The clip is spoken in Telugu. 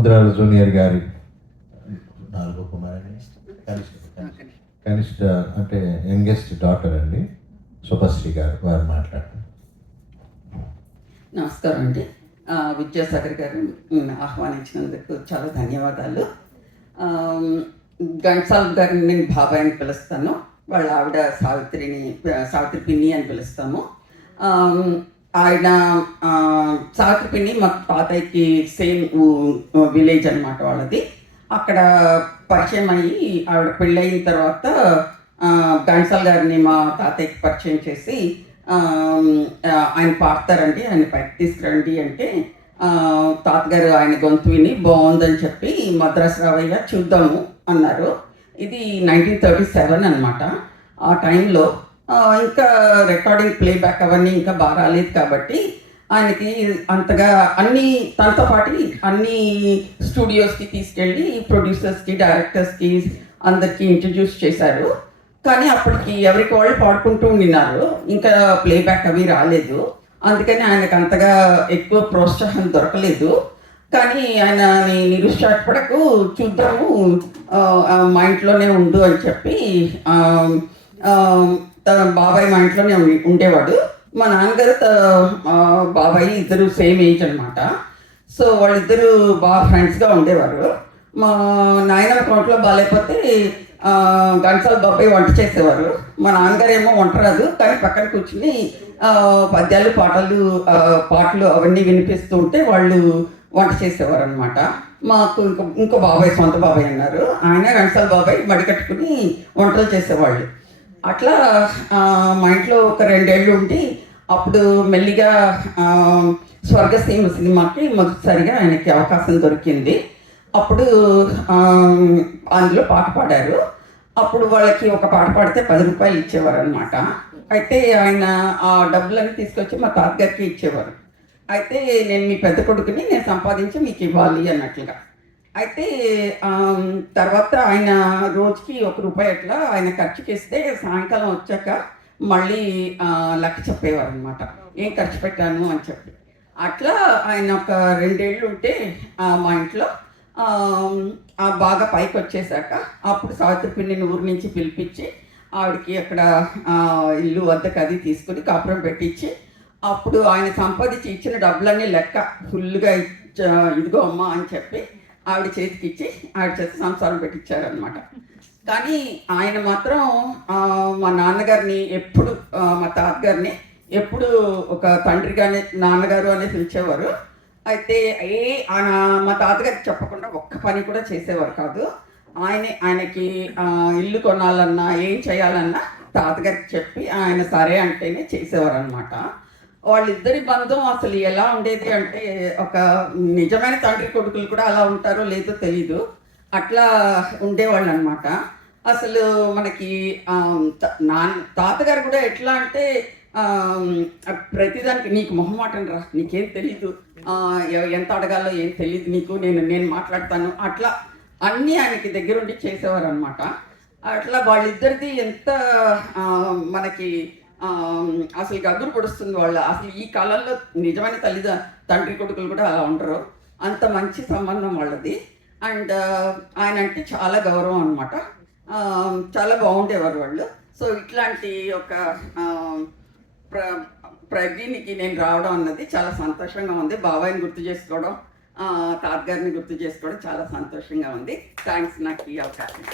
సముద్రాల జూనియర్ గారి నాలుగో కుమారుని కనిష్ట అంటే యంగెస్ట్ డాటర్ అండి శుభశ్రీ గారు, వారు మాట్లాడతారు. నమస్కారం అండి. విద్యాసాగర్ గారు ఆహ్వానించినందుకు చాలా ధన్యవాదాలు. ఘంటసాల గారిని నేను బాబాయ్ అని పిలుస్తాను, వాళ్ళ ఆవిడ సావిత్రి పిన్ని అని పిలుస్తాము. ఆయన సావిత్రి పిన్ని మా తాతయ్యకి సేమ్ విలేజ్ అనమాట వాళ్ళది. అక్కడ పరిచయం అయ్యి ఆవిడ పెళ్ళయిన తర్వాత ఘంటసాల గారిని మా తాతయ్యకి పరిచయం చేసి ఆయన పాడతారండి, ఆయన పైకి తీసుకురండి అంటే తాతగారు ఆయన గొంతు విని బాగుందని చెప్పి మద్రాసు రావయ్య చూద్దాము అన్నారు. ఇది 1937 అనమాట. ఆ టైంలో ఇంకా రికార్డింగ్ ప్లేబ్యాక్ అవన్నీ ఇంకా బాగా రాలేదు కాబట్టి ఆయనకి అంతగా తనతో పాటు అన్ని స్టూడియోస్కి తీసుకెళ్ళి ప్రొడ్యూసర్స్కి, డైరెక్టర్స్కి అందరికీ ఇంట్రడ్యూస్ చేశారు. కానీ అప్పటికి ఎవరికి వాళ్ళు పాడుకుంటూ ఉండినారు, ఇంకా ప్లేబ్యాక్ అవి రాలేదు. అందుకని ఆయనకు అంతగా ఎక్కువ ప్రోత్సాహం దొరకలేదు. కానీ ఆయన నిరుత్సాహపడకు, చూద్దాము మా ఇంట్లోనే ఉండు అని చెప్పి తన బాబాయ్ మా ఇంట్లోనే ఉండేవాడు. మా నాన్నగారు బాబాయ్ ఇద్దరు సేమ్ ఏజ్ అనమాట. సో వాళ్ళిద్దరూ బాగా ఫ్రెండ్స్గా ఉండేవారు. మా నాయనమ్మ కొంట్లో బాగాలేకపోతే ఘంటసాల బాబాయ్ వంట చేసేవారు. మా నాన్నగారు ఏమో వంట రాదు, కానీ పక్కన కూర్చుని పద్యాలు పాటలు అవన్నీ వినిపిస్తూ ఉంటే వాళ్ళు వంట చేసేవారు అనమాట. మాకు ఇంకో బాబాయ్, సొంత బాబాయ్ అన్నారు, ఆయన ఘంటసాల బాబాయ్ మడి కట్టుకుని వంటలు చేసేవాళ్ళు. అట్లా మా ఇంట్లో ఒక 2 ఏళ్ళు ఉండి అప్పుడు మెల్లిగా స్వర్గసీమ సినిమాకి మొదటిసారిగా ఆయనకి అవకాశం దొరికింది. అప్పుడు అందులో పాట పాడారు. అప్పుడు వాళ్ళకి ఒక పాట పాడితే 10 రూపాయలు ఇచ్చేవారు అనమాట. అయితే ఆయన ఆ డబ్బులన్నీ తీసుకొచ్చి మా తాతగారికి ఇచ్చేవారు. అయితే నేను మీ పెద్ద కొడుకుని నేను సంపాదించి మీకు ఇవ్వాలి అన్నట్లుగా. అయితే తర్వాత ఆయన రోజుకి 1 రూపాయి అట్లా ఆయన ఖర్చుకి ఇస్తే సాయంకాలం వచ్చాక మళ్ళీ లెక్క చెప్పేవారు అనమాట, ఏం ఖర్చు పెట్టాను అని చెప్పి. అట్లా ఆయన ఒక 2 ఏళ్ళు ఉంటే మా ఇంట్లో బాగా పైకి వచ్చేసాక అప్పుడు సావిత్రి పిన్నిని ఊరి నుంచి పిలిపించి ఆవిడకి అక్కడ ఇల్లు వద్దకు అది తీసుకుని కాపురం పెట్టించి అప్పుడు ఆయన సంపాదించి ఇచ్చిన డబ్బులన్నీ లెక్క ఫుల్గా ఇదిగో అమ్మా అని చెప్పి ఆవిడ చేతికి ఇచ్చి ఆవిడ చేతి సంసారం పెట్టించారనమాట. కానీ ఆయన మాత్రం మా నాన్నగారిని ఎప్పుడు, మా తాతగారిని ఎప్పుడు ఒక తండ్రిగానే నాన్నగారు అనే పిలిచేవారు. అయితే మా తాతగారికి చెప్పకుండా ఒక్క పని కూడా చేసేవారు కాదు. ఆయనకి ఇల్లు కొనాలన్నా ఏం చేయాలన్నా తాతగారికి చెప్పి ఆయన సరే అంటేనే చేసేవారు అనమాట. వాళ్ళిద్దరి బంధం అసలు ఎలా ఉండేది అంటే ఒక నిజమైన తండ్రి కొడుకులు కూడా అలా ఉంటారో లేదో తెలీదు, అట్లా ఉండేవాళ్ళు అనమాట. అసలు మనకి తాతగారు కూడా ఎట్లా అంటే ప్రతిదానికి నీకు మొహమాటం రా, నీకేం తెలీదు, ఎంత అడగాలో ఏం తెలియదు నీకు, నేను మాట్లాడతాను, అట్లా అన్నీ ఆయనకి దగ్గరుండి చేసేవారు అనమాట. అట్లా వాళ్ళిద్దరిది ఎంత మనకి అసలు గగ్గురు పొడుస్తుంది వాళ్ళు. అసలు ఈ కాలంలో నిజమైన తండ్రి కొడుకులు కూడా అలా ఉండరు, అంత మంచి సంబంధం వాళ్ళది. అండ్ ఆయన అంటే చాలా గౌరవం అనమాట, చాలా బాగుండేవారు వాళ్ళు. సో ఇట్లాంటి ఒక దీనికి నేను రావడం అన్నది చాలా సంతోషంగా ఉంది. బాబాయిని గుర్తు చేసుకోవడం, తాతగారిని గుర్తు చేసుకోవడం చాలా సంతోషంగా ఉంది. థ్యాంక్స్ నాకు ఈ అవకాశం.